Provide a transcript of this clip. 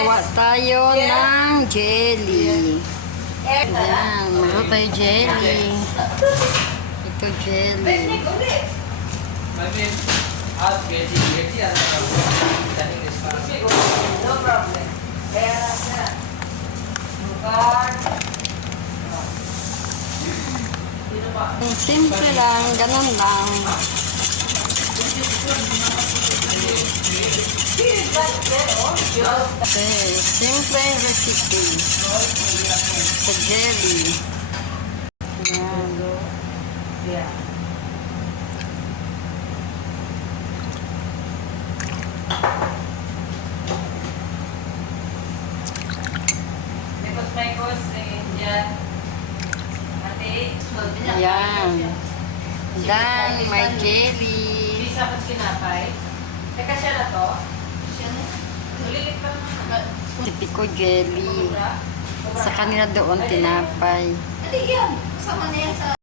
Gawa tayo ng jelly. Ayan, meron tayo jelly. Ito jelly. No problem. Simple lang, ganun lang. Okay, simple recipe sa jelly. Ayan. Yeah. May dyan. Ate, Ayan. Dan, may jelly. Bisa pa sinapay. Teka siya na to? Siya na. Ulilit pa naman. Tipiko jelly. Sa kanila doon tinapay. Hindi yan. Kasama na yan sa